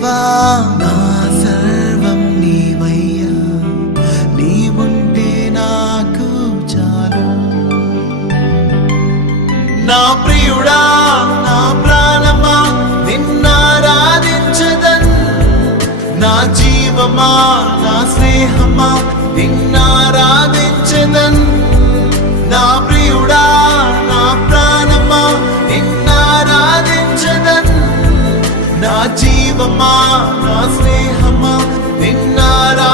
దేవా నా సర్వం నీవయ్యా, నీవుంటే నాకు చాలు. నా ప్రియుడా నా ప్రాణమా నిన్నారాధించదన్, నా జీవమా నా స్నేహమా నిన్నారాధించదన్. నా ప్రియుడా నా ప్రాణమా నిన్నారాధించదన్, నా జీవమా నా స్నేహమా నిన్నారా